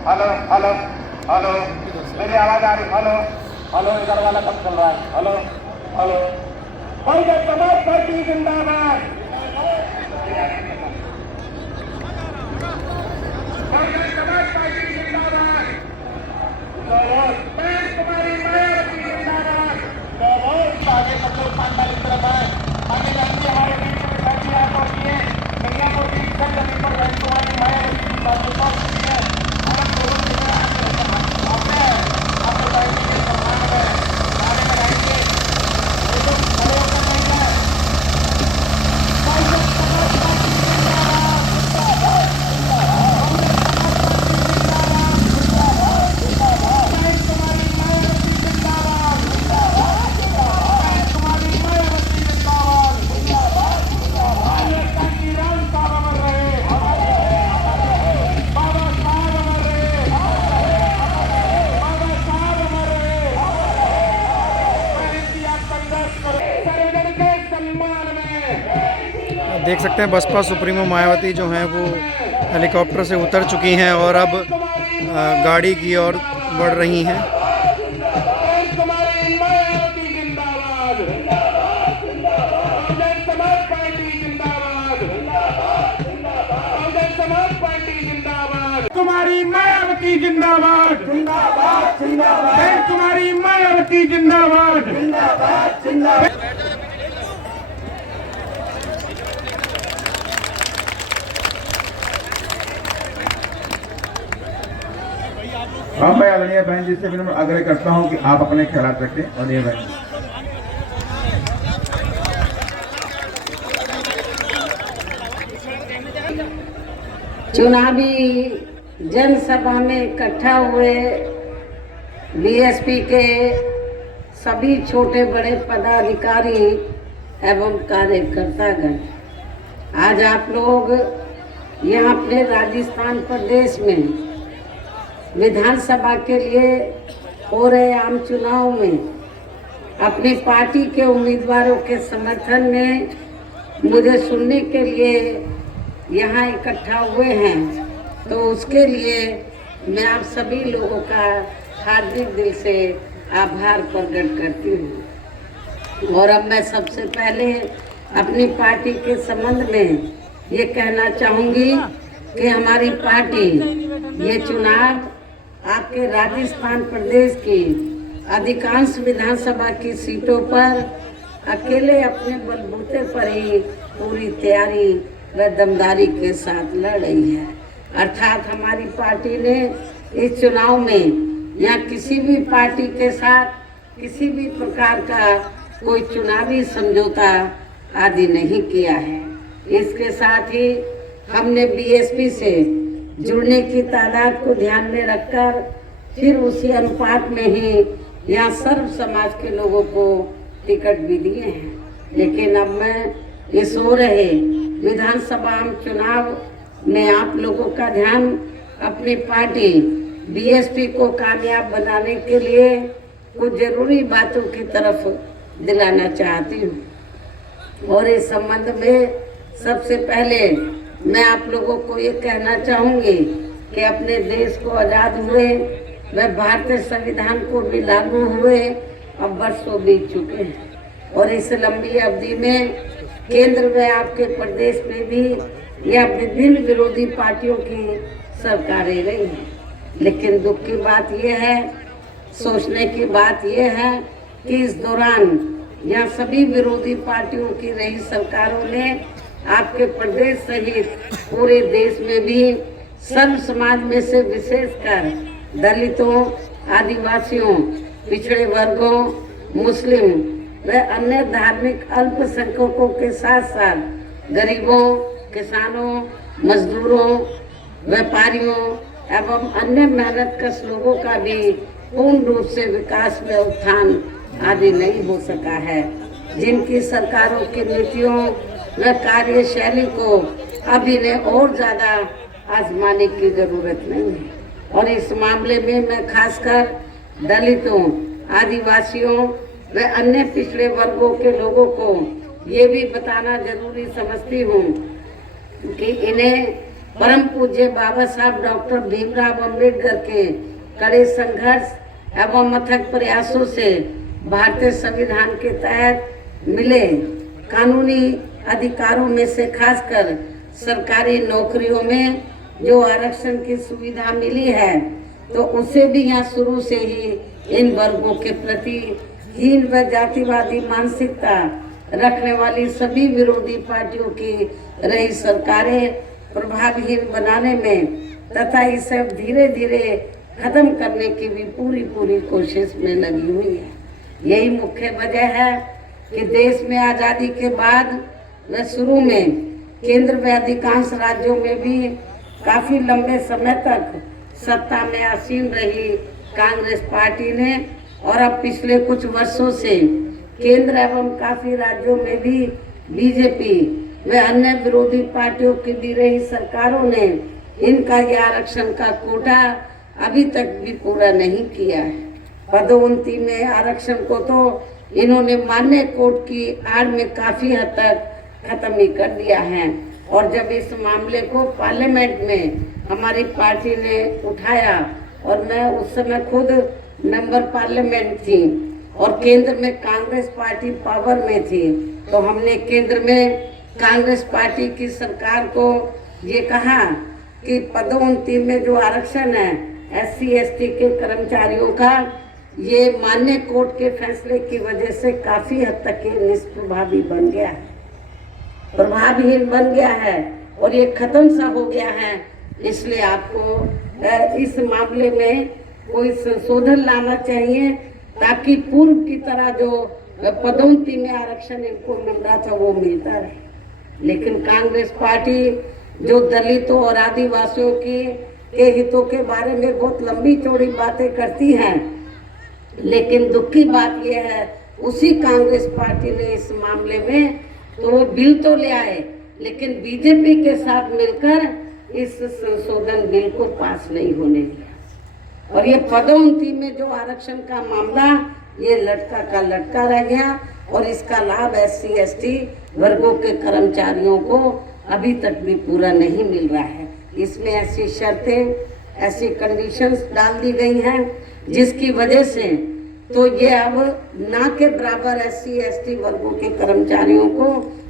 Hello hello hello, मेरी आवाज आ रही? हेलो हेलो, इधर वाला कब चल रहा है? Hello hello, Bahujan Samaj party जिंदाबाद, बहुजन समाज पार्टी जिंदाबाद, कुमारी मायावती जिंदाबाद। आगे सब लोग पांडाल की तरफ आए, आगे जाएंगे। हमारे बीच में साथी आप पहुंचिए, कन्या मूर्ति जमीन पर कुमारी मायावती की बात पहुंचती है। हम लोगों के अपने अपने पार्टी के सम्मान में नारे लगाएंगे। खड़े होकर नहीं है, देख सकते हैं बसपा सुप्रीमो मायावती जो हैं वो हेलीकॉप्टर से उतर चुकी हैं और अब गाड़ी की ओर बढ़ रही हैं। कुमारी मायावती जिंदाबाद, जिंदाबाद जिंदाबाद, कुमारी मायावती जिंदाबाद, जिंदाबाद जिंदाबाद। मैं आदरणीय बहन जी से विनम्र आग्रह करता हूं कि आप अपने ख्यालात रखें। और ये बहन चुनावी जनसभा में इकट्ठा हुए बीएसपी के सभी छोटे बड़े पदाधिकारी एवं कार्यकर्तागण, आज आप लोग यहाँ अपने राजस्थान प्रदेश में विधानसभा के लिए हो रहे आम चुनाव में अपनी पार्टी के उम्मीदवारों के समर्थन में मुझे सुनने के लिए यहाँ इकट्ठा हुए हैं, तो उसके लिए मैं आप सभी लोगों का हार्दिक दिल से आभार प्रकट करती हूँ। और अब मैं सबसे पहले अपनी पार्टी के संबंध में ये कहना चाहूँगी कि हमारी पार्टी ये चुनाव आपके राजस्थान प्रदेश की अधिकांश विधानसभा की सीटों पर अकेले अपने बलबूते पर ही पूरी तैयारी व दमदारी के साथ लड़ रही है। अर्थात हमारी पार्टी ने इस चुनाव में या किसी भी पार्टी के साथ किसी भी प्रकार का कोई चुनावी समझौता आदि नहीं किया है। इसके साथ ही हमने बीएसपी से जुड़ने की तादाद को ध्यान में रखकर फिर उसी अनुपात में ही यहाँ सर्व समाज के लोगों को टिकट भी दिए हैं। लेकिन अब मैं इस हो रहे विधानसभा चुनाव में आप लोगों का ध्यान अपनी पार्टी बीएसपी को कामयाब बनाने के लिए कुछ जरूरी बातों की तरफ दिलाना चाहती हूँ। और इस संबंध में सबसे पहले मैं आप लोगों को ये कहना चाहूँगी कि अपने देश को आज़ाद हुए व भारतीय संविधान को भी लागू हुए अब वर्षों बीत चुके हैं, और इस लंबी अवधि में केंद्र व आपके प्रदेश में भी या विभिन्न विरोधी पार्टियों की सरकारें रही हैं। लेकिन दुख की बात यह है, सोचने की बात यह है कि इस दौरान यहाँ सभी विरोधी पार्टियों की रही सरकारों ने आपके प्रदेश सहित पूरे देश में भी सर्व समाज में से विशेषकर दलितों, आदिवासियों, पिछड़े वर्गों, मुस्लिम व अन्य धार्मिक अल्पसंख्यकों के साथ साथ गरीबों, किसानों, मजदूरों, व्यापारियों एवं अन्य मेहनतकश लोगों का भी पूर्ण रूप से विकास व उत्थान आदि नहीं हो सका है। जिनकी सरकारों की नीतियों व कार्यशैली को अब इन्हें और ज़्यादा आजमाने की ज़रूरत नहीं है। और इस मामले में मैं खासकर दलितों, आदिवासियों व अन्य पिछड़े वर्गों के लोगों को ये भी बताना जरूरी समझती हूँ कि इन्हें परम पूज्य बाबा साहब डॉक्टर भीमराव अंबेडकर के कड़े संघर्ष एवं अथक प्रयासों से भारतीय संविधान के तहत मिले कानूनी अधिकारों में से खासकर सरकारी नौकरियों में जो आरक्षण की सुविधा मिली है, तो उसे भी यहाँ शुरू से ही इन वर्गों के प्रति हीन व जातिवादी मानसिकता रखने वाली सभी विरोधी पार्टियों की रही सरकारें प्रभावहीन बनाने में तथा इसे धीरे धीरे खत्म करने की भी पूरी कोशिश में लगी हुई है। यही मुख्य वजह है कि देश में आज़ादी के बाद व शुरू में केंद्र में अधिकांश राज्यों में भी काफी लंबे समय तक सत्ता में आसीन रही कांग्रेस पार्टी ने, और अब पिछले कुछ वर्षों से केंद्र एवं काफी राज्यों में भी बीजेपी व अन्य विरोधी पार्टियों की दी रही सरकारों ने इनका यह आरक्षण का कोटा अभी तक भी पूरा नहीं किया है। पदोन्नति में आरक्षण को तो इन्होंने मान्य कोर्ट की आड़ में काफी हद तक खत्म ही कर दिया है। और जब इस मामले को पार्लियामेंट में हमारी पार्टी ने उठाया, और मैं उस समय खुद मेंबर पार्लियामेंट थी और केंद्र में कांग्रेस पार्टी पावर में थी, तो हमने केंद्र में कांग्रेस पार्टी की सरकार को ये कहा कि पदोन्नति में जो आरक्षण है SC/ST के कर्मचारियों का, ये मान्य कोर्ट के फैसले की वजह से काफी हद तक ये निष्प्रभावी बन गया है, प्रभावहीन बन गया है और ये खत्म सा हो गया है। इसलिए आपको इस मामले में कोई संशोधन लाना चाहिए ताकि पूर्व की तरह जो पदोन्नति में आरक्षण इनको मिल रहा था वो मिलता रहे। लेकिन कांग्रेस पार्टी जो दलितों और आदिवासियों के हितों के बारे में बहुत लंबी चौड़ी बातें करती हैं, लेकिन दुख की बात यह है उसी कांग्रेस पार्टी ने इस मामले में तो वो बिल तो ले आए, लेकिन बीजेपी के साथ मिलकर इस संशोधन बिल को पास नहीं होने दिया। और ये पदोन्नति में जो आरक्षण का मामला ये लटका का लटका रह गया, और इसका लाभ SC/ST वर्गों के कर्मचारियों को अभी तक भी पूरा नहीं मिल रहा है। इसमें ऐसी शर्तें, ऐसी कंडीशंस डाल दी गई हैं जिसकी वजह से तो ये अब ना के बराबर SC/ST वर्गों के कर्मचारियों को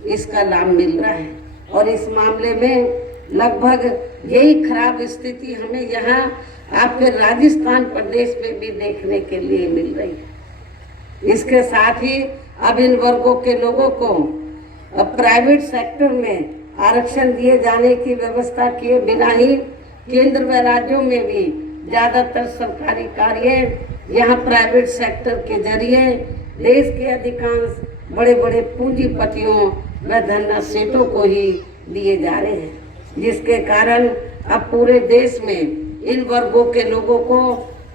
इसका लाभ मिल रहा है। और इस मामले में लगभग यही खराब स्थिति हमें यहाँ आपके राजस्थान प्रदेश में भी देखने के लिए मिल रही है। इसके साथ ही अब इन वर्गों के लोगों को प्राइवेट सेक्टर में आरक्षण दिए जाने की व्यवस्था किए बिना ही केंद्र व राज्यों में भी ज़्यादातर सरकारी कार्य यहाँ प्राइवेट सेक्टर के जरिए देश के अधिकांश बड़े बड़े पूंजीपतियों व धन्ना सेठों को ही दिए जा रहे हैं, जिसके कारण अब पूरे देश में इन वर्गों के लोगों को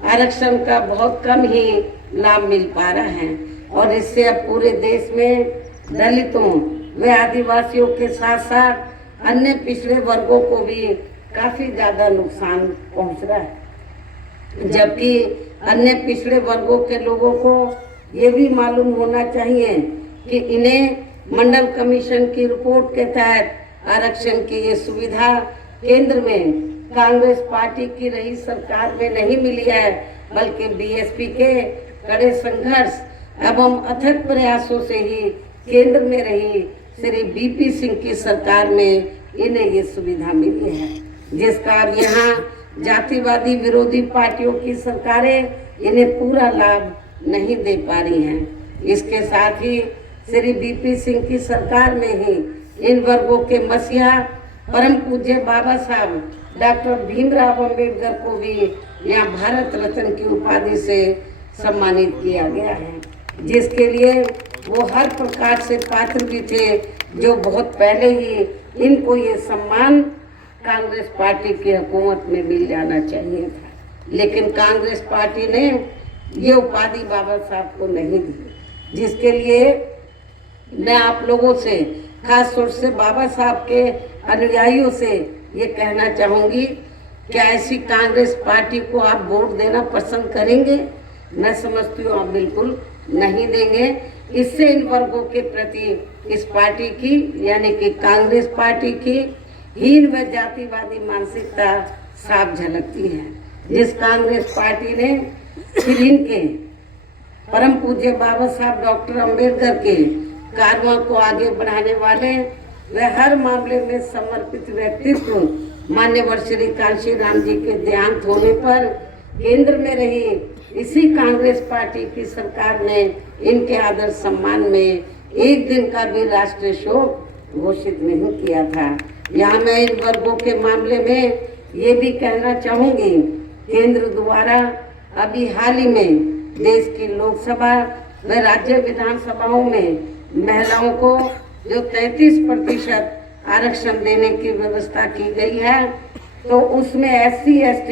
आरक्षण का बहुत कम ही लाभ मिल पा रहा है। और इससे अब पूरे देश में दलितों व आदिवासियों के साथ साथ अन्य पिछड़े वर्गों को भी काफ़ी ज़्यादा नुकसान पहुंच रहा है। जबकि अन्य पिछड़े वर्गों के लोगों को ये भी मालूम होना चाहिए कि इन्हें मंडल कमीशन की रिपोर्ट के तहत आरक्षण की ये सुविधा केंद्र में कांग्रेस पार्टी की रही सरकार में नहीं मिली है, बल्कि BSP के कड़े संघर्ष एवं अथक प्रयासों से ही केंद्र में रही श्री BP सिंह की सरकार में इन्हें ये सुविधा मिली है, जिसका अब यहाँ जातिवादी विरोधी पार्टियों की सरकारें इन्हें पूरा लाभ नहीं दे पा रही हैं। इसके साथ ही श्री BP सिंह की सरकार में ही इन वर्गों के मसीहा परम पूज्य बाबा साहब डॉक्टर भीमराव अंबेडकर को भी यहाँ भारत रत्न की उपाधि से सम्मानित किया गया है, जिसके लिए वो हर प्रकार से पात्र भी थे, जो बहुत पहले ही इनको ये सम्मान कांग्रेस पार्टी की हुकूमत में मिल जाना चाहिए था। लेकिन कांग्रेस पार्टी ने ये उपाधि बाबा साहब को नहीं दी, जिसके लिए मैं आप लोगों से खास तौर से बाबा साहब के अनुयायियों से ये कहना चाहूँगी कि ऐसी कांग्रेस पार्टी को आप वोट देना पसंद करेंगे? मैं समझती हूँ आप बिल्कुल नहीं देंगे। इससे इन वर्गों के प्रति इस पार्टी की यानी कि कांग्रेस पार्टी की हीन व जातिवादी मानसिकता साफ झलकती है। जिस कांग्रेस पार्टी ने फिर इनके परम पूज्य बाबा साहब डॉक्टर अंबेडकर के कारवां को आगे बढ़ाने वाले व हर मामले में समर्पित व्यक्तित्व मान्यवर श्री कांशी राम जी के देहांत होने पर केंद्र में रही इसी कांग्रेस पार्टी की सरकार ने इनके आदर सम्मान में एक दिन का भी राष्ट्रीय शोक घोषित नहीं किया था। यहाँ मैं इन वर्गों के मामले में ये भी कहना चाहूंगी, केंद्र द्वारा अभी हाल ही में देश की लोकसभा व राज्य विधानसभाओं में महिलाओं को जो 33% आरक्षण देने की व्यवस्था की गई है, तो उसमें SC, ST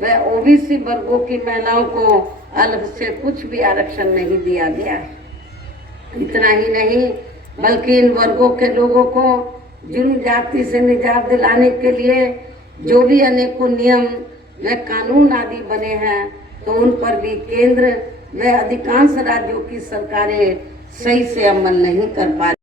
व OBC वर्गों की महिलाओं को अलग से कुछ भी आरक्षण नहीं दिया गया है। इतना ही नहीं बल्कि इन वर्गों के लोगों को जुर्म जाति से निजात दिलाने के लिए जो भी अनेकों नियम व कानून आदि बने हैं, तो उन पर भी केंद्र व अधिकांश राज्यों की सरकारें सही से अमल नहीं कर पा